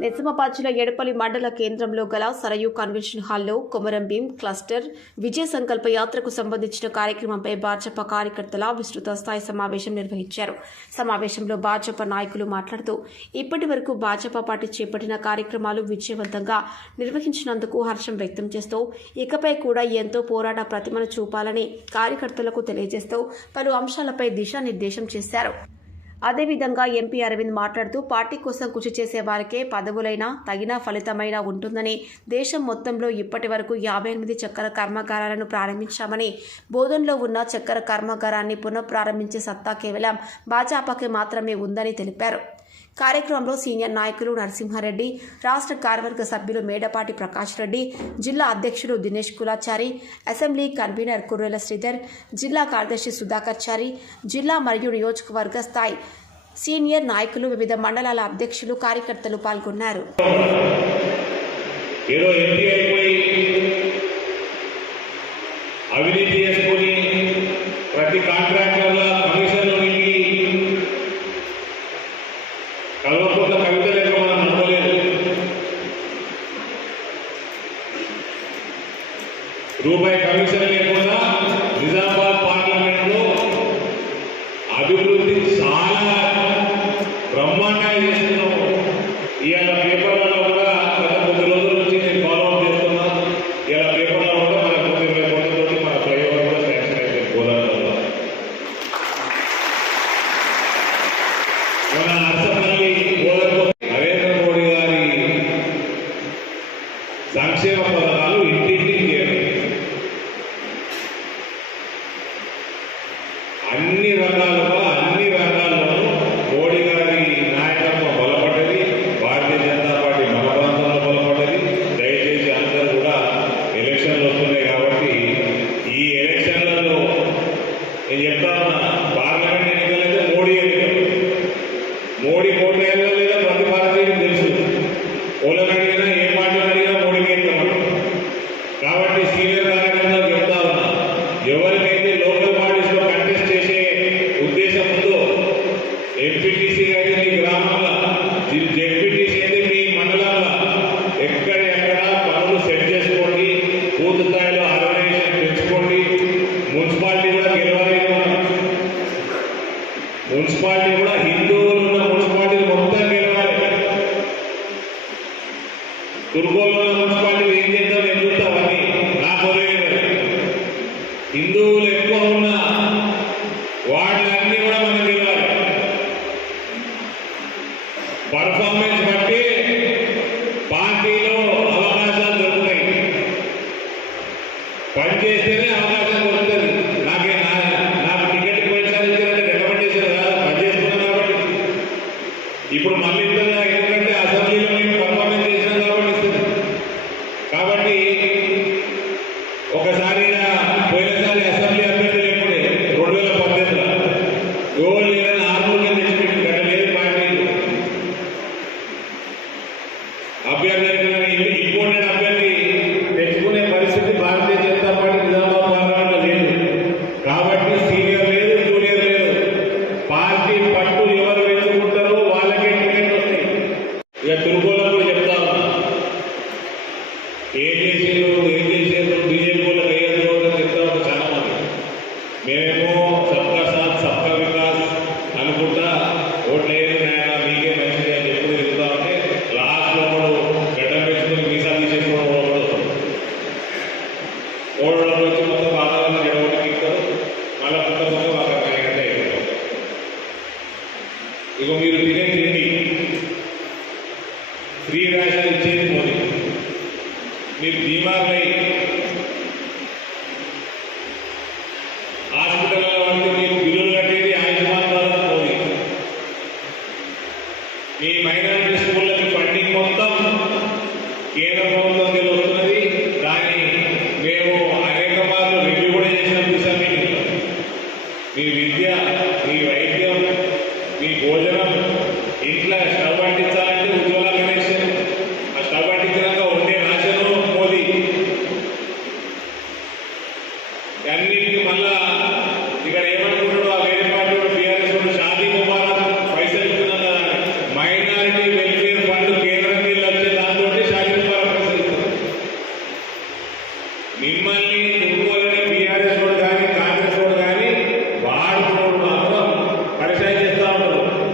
నిజామాబాద్ జిల్లా ఎడపల్లి మండల కేంద్రంలో గల సరయు కన్వెన్షన్ హాల్లో కొమరం భీం క్లస్టర్ విజయ సంకల్ప యాత్రకు సంబంధించిన కార్యక్రమంపై భాజపా కార్యకర్తల విస్తృత స్థాయి సమావేశం నిర్వహించారు. సమావేశంలో భాజపా నాయకులు మాట్లాడుతూ ఇప్పటి వరకు భాజపా పార్టీ చేపట్టిన కార్యక్రమాలు విజయవంతంగా నిర్వహించినందుకు హర్షం వ్యక్తం చేస్తూ ఇకపై కూడా ఎంతో పోరాట ప్రతిమను చూపాలని కార్యకర్తలకు తెలియజేస్తూ పలు అంశాలపై దిశానిర్దేశం చేశారు. అదేవిధంగా ఎంపీ అరవింద్ మాట్లాడుతూ పార్టీ కోసం కృషి చేసే వారికే పదవులైనా తగిన ఫలితమైనా ఉంటుందని దేశం మొత్తంలో ఇప్పటి వరకు యాభై ఎనిమిది చక్కెర కర్మాగారాలను ప్రారంభించామని బోధనలో ఉన్న చక్కెర కర్మాగారాన్ని పునఃప్రారంభించే సత్తా కేవలం భాజపాకి మాత్రమే ఉందని తెలిపారు. కార్యక్రమంలో సీనియర్ నాయకులు నరసింహారెడ్డి రాష్ట్ర కార్యవర్గ సభ్యులు మేడపాటి ప్రకాష్ రెడ్డి జిల్లా అధ్యక్షుడు దినేష్ కులాచారి అసెంబ్లీ కన్వీనర్ కుర్రెల శ్రీధర్ జిల్లా కార్యదర్శి సుధాకర్ చారి జిల్లా మరియు నియోజకవర్గ స్థాయి సీనియర్ నాయకులు వివిధ మండలాల అధ్యక్షులు కార్యకర్తలు పాల్గొన్నారు. అవినీతి చేసుకొని ప్రతి కాంట్రాక్టర్ల రూపాయి కమిషన్ లేకుండా నిజామాబాద్ పార్లమెంట్లో అభివృద్ధి చాలా బ్రహ్మాండంగా చేస్తున్నాం ఇవాళ పేపర్లలో కూడా గత కొద్ది రోజుల నుంచి నేను ఫాలో అప్ చేస్తున్నా. ఇవాళ పేపర్లో కూడా మన కొద్ది ఇరవై కోట్లతోటి మన ఫ్లైఓవర్ కూడా శాంక్షన్ అయిపోయింది గోదావరిలో మన నర్సపల్లి గోదావరి నరేంద్ర మోడీ గారి సంక్షేమ అన్ని రకాలుగా ఎంపీటీసీ అయితే మీ గ్రామంలో జెడ్పీటీసీ అయితే మీ మండలంలో. ఎక్కడెక్కడ పనులు సెట్ చేసుకోండి బూత్ స్థాయిలో ఆర్గనైజేషన్ పెంచుకోండి. మున్సిపాలిటీ కూడా గెలవాలి. మున్సిపాలిటీ కూడా హిందువులు ఉన్న మున్సిపాలిటీ మొత్తం గెలవాలి. దుర్గోలో మున్సిపాలిటీ ఏం చేద్దాం నేను చూస్తామని నా కోరేది హిందువులు ఎక్కువ ఉన్న వాటిలన్నీ పర్ఫార్మెన్స్ బట్టి పార్టీలో అవకాశాలు దొరుకుతాయి. పనిచేస్తేనే అవకాశం దొరుకుతుంది. నాకే నా- నాకు టికెట్ పోయినసారి ఇచ్చారంటే రికమెండ్ చేశారు కదా పని కాబట్టి. ఇప్పుడు మళ్ళీ ఎందుకంటే అసెంబ్లీలో నేను పర్ఫార్మెన్స్ చేసినాను కాబట్టి ఇస్తుంది. కాబట్టి ఒకసారి అయితే ఇంపార్టెంట్ ఓడలో మొత్తం వాతావరణం ఎడగొట్టి ఇస్తారు మొత్తం ఇక మీరు తినే తిండి ఫ్రీ రేషన్ ఇచ్చేది మోదీ మీరు బీమార్లై హాస్పిటల్లో పడితే మీకు బిల్లులు కట్టేది ఆయుష్మాన్ భారత్ మోదీ మీ మైనారిటీ స్కూళ్ళకి ఫండింగ్ మొత్తం కేంద్ర ఈ విద్య మీ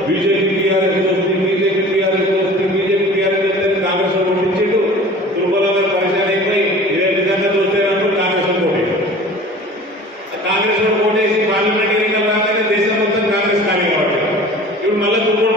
బీజేపీ టీఆర్ఎస్ వస్తుంది బీజేపీ టీఆర్ఎస్ వస్తుంది బీజేపీ టీఆర్ఎస్ వస్తే కాంగ్రెస్ ఓటించాడు తిరుమల గారు పరిచయం అయిపోయి ఇదే విధంగా చూస్తారంటూ కాంగ్రెస్ ఓటేశారు కాంగ్రెస్ ఓటేసి పార్లమెంట్ ఎన్నికలు రాగానే దేశం మొత్తం కాంగ్రెస్ ఖాళీ కాబట్టి. ఇప్పుడు మళ్ళీ దుర్గోడు